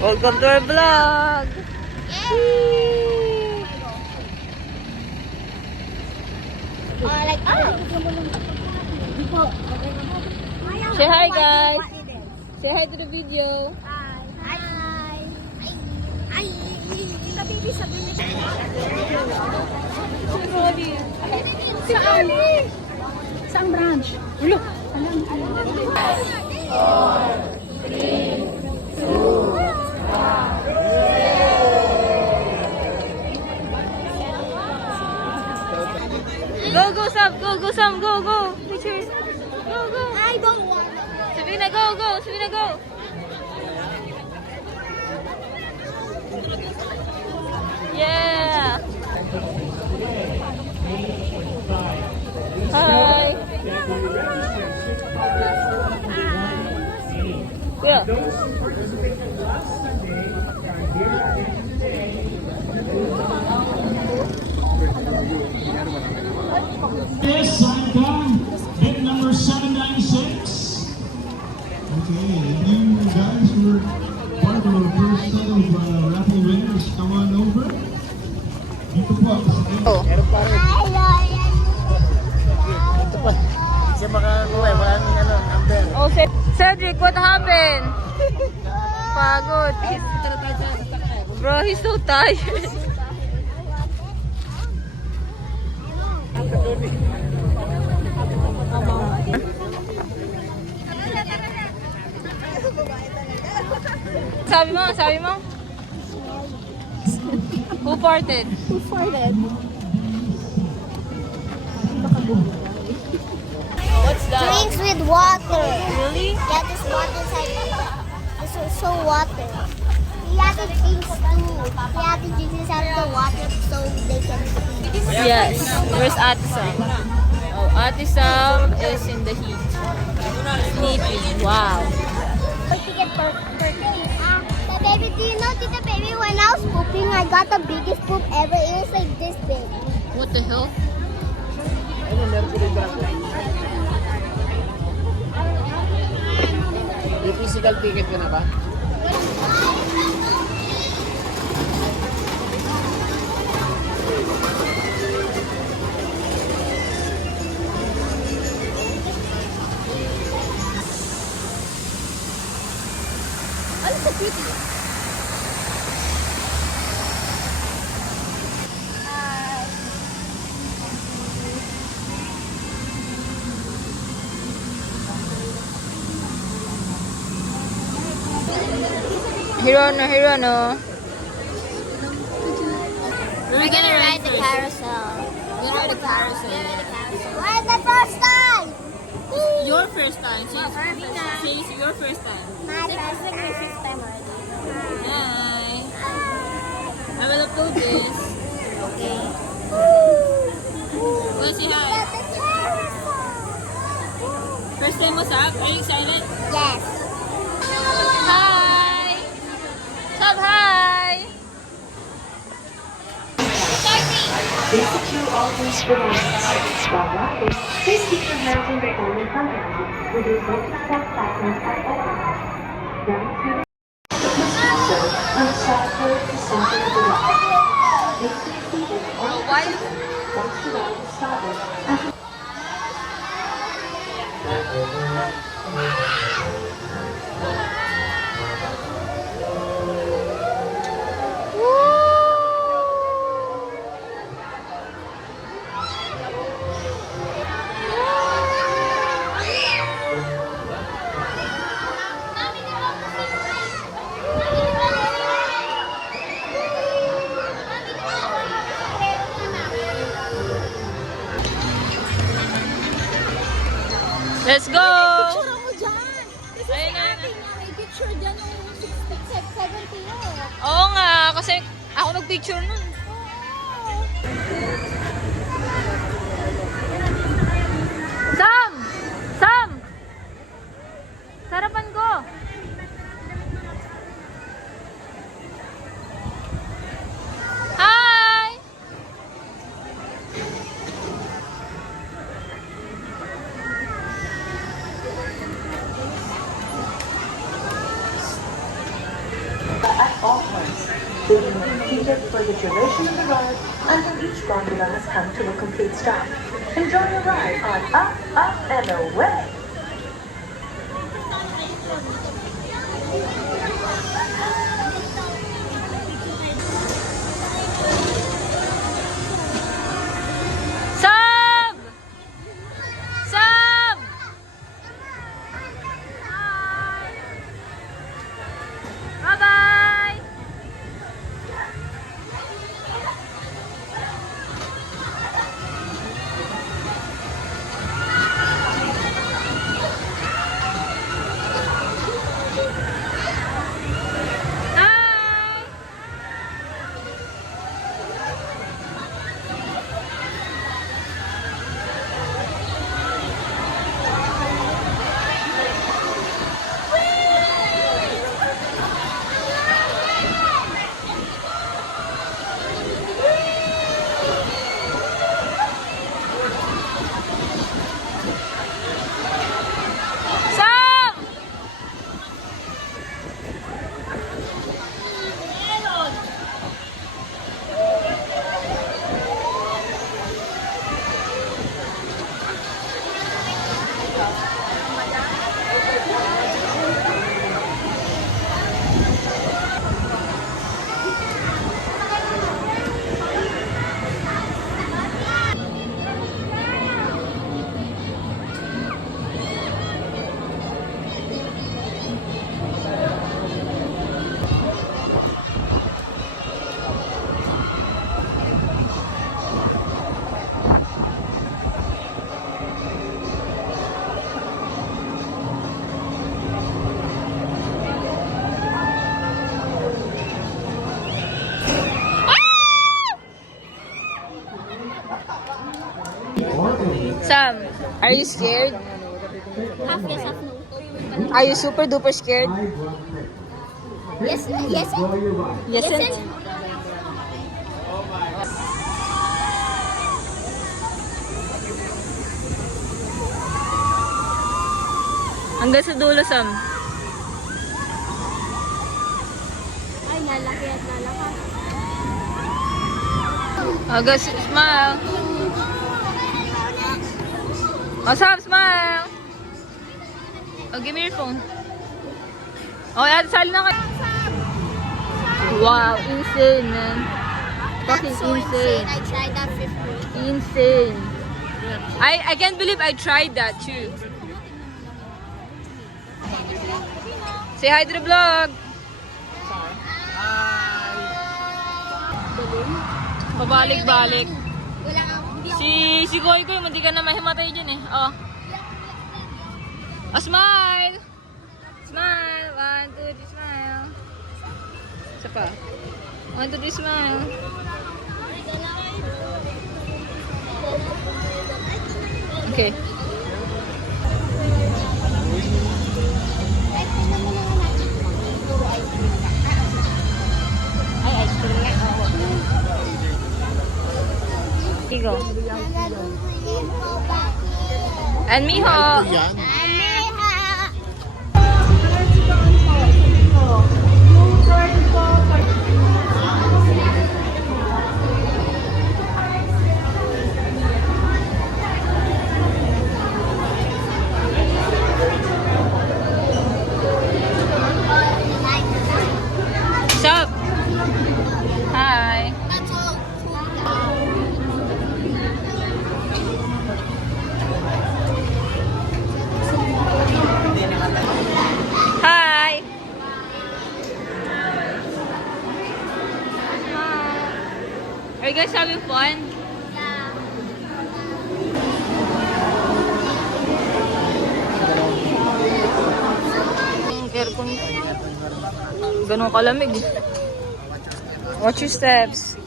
Welcome to our vlog! Say hi guys! Say hi to the video! Hi! Ay! Yung baby sa bilik. Saan? Saan branch? Ulo! Go, go, Sam! Go, go, Sam! Go, go! Picture! Go, go! I don't want. Sabrina, go, go! Sabrina, go! Yeah! Hi! Kuya! Yes, I'm done. Bid number 796. Okay, if you guys were part of our first set of raffle winners, come on over. Dito po. Meron pa rin. Ito pa. Kasi makakuha eh. Walang number. Oh, Cedric, what happened? Pagod. Bro, he's so tired. Sabi mo, sabi mo? Who farted? Who farted? What's that? Drinks with water. Really? Yeah, this water inside. This is so water. You have to drink too. You have to drink this out of the water so they can see. Yes. Where's Ate Sam? Oh, Ate Sam is in the heat. Sleepy. Wow. Baby, do you know, Tita Baby, when I was pooping, I got the biggest poop ever. It was like this big. What the hell? Ano, meron ko rin braso. May physical ticket ka na ba? Ano sa pretty? Hirono. We're gonna ride the carousel. We're gonna ride the carousel. Why the first time? Your first time. She's your first time. My first time. My fifth time already. Hi. I will upload this. Okay. Well, say hi. The carousel. First time mo, Sab? Are you excited? Yes. Hi! Sab, hi! Please secure all these belongings. While walking, please keep your hands on the phone in front of you with your multi-step fastened at all times. Run through the zone on the south toward the center of the rock. Please stay seated on the Why? once the ride is started. Let's go! Picture mo dyan. Kasi Ayun si na. ate niya may picture dyan nung 70 yun. Oo nga, kasi ako nag-picture nun. Sam! Sam! Sarapan ko! Hi! all points. They remain seated for the duration of the ride until each gondola has come to a complete stop. Enjoy your ride on Up, Up, and Away! Sam! Sam! Bye-bye! Bye! Sam! Sam, are you scared? Half yes, half no. Are you super duper scared? Yes, yes, Yes, yes. Hanggang sa dulo, Sam. Ay, nalaki at nalaka. Hanggang smile. Oh, Sam, smile. Oh, give me your phone. Oh, sali na kayo. Wow, insane, man. Fucking That's so insane. I tried that 50. Insane. I can't believe I tried that too. Say hi to the vlog. Pabalik-balik. Wala nga, hindi ako. Si Goy Goy, hindi ka na mahimatay dyan eh. Oh. Oh, smile! Smile! 1, 2, 3, smile. Isa pa. 1, 2, 3, smile. Okay. Ay, ice cream nga. Here you go. And Miho. What's up? Hi. Hi. Are you guys having fun? Aircon. Ganun kalamig. Watch your steps.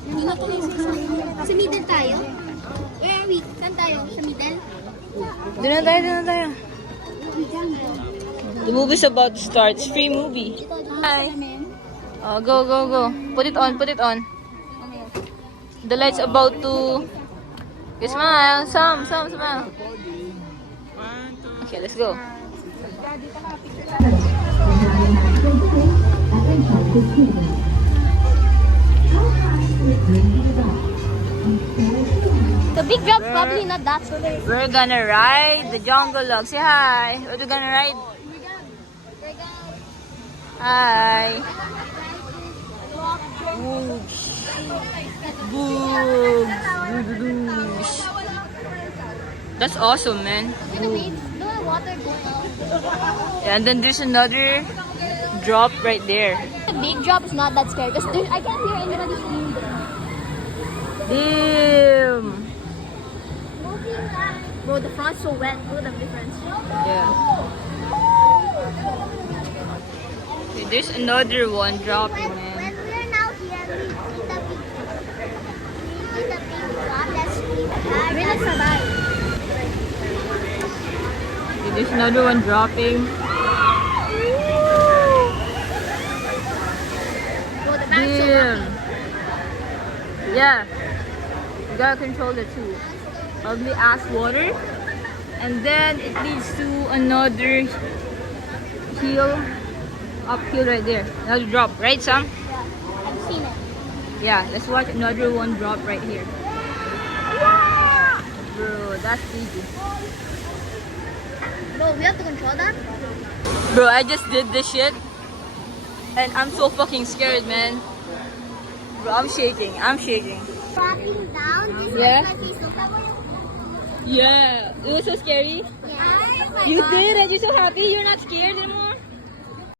Sa middle tayo? Where are we? Saan tayo? Sa middle? Doon na tayo. The movie's about to start. It's free movie. Hi. Oh, go. Put it on. The light's about to... Okay, smile. Sam, smile. Okay, let's go. Attention, Ready to go. And stand The big drop's probably not that so late. We're gonna ride the jungle log. Say hi. What are we gonna ride? Hi. Whoosh. Boom. Whoosh. That's awesome, man. Look at the waves. Look at the water going out. Yeah, and then there's another drop right there. The big drop is not that scary because I can't hear anybody scream there. Damn. Bro, the front's so wet. Look at the difference. Yeah. Okay, there's another one dropping, man. When we're now here, we see the big drop that's we're not survive. Okay, there's another one dropping. Bro, the bank's so Damn. rocky. Yeah. You gotta control the two. Ugly ass water. And then it leads to another hill. Uphill right there. Another drop. Right, Sam? Yeah, I've seen it. Yeah, let's watch another one drop right here. Bro, that's easy. Bro, we have to control that. Bro, I just did this shit. And I'm so fucking scared, man. Bro, I'm shaking. I'm shaking. Dropping down, this Yeah? is my face. Look at me. Yeah. It was so scary. Yeah. You did it. You're so happy. You're not scared anymore.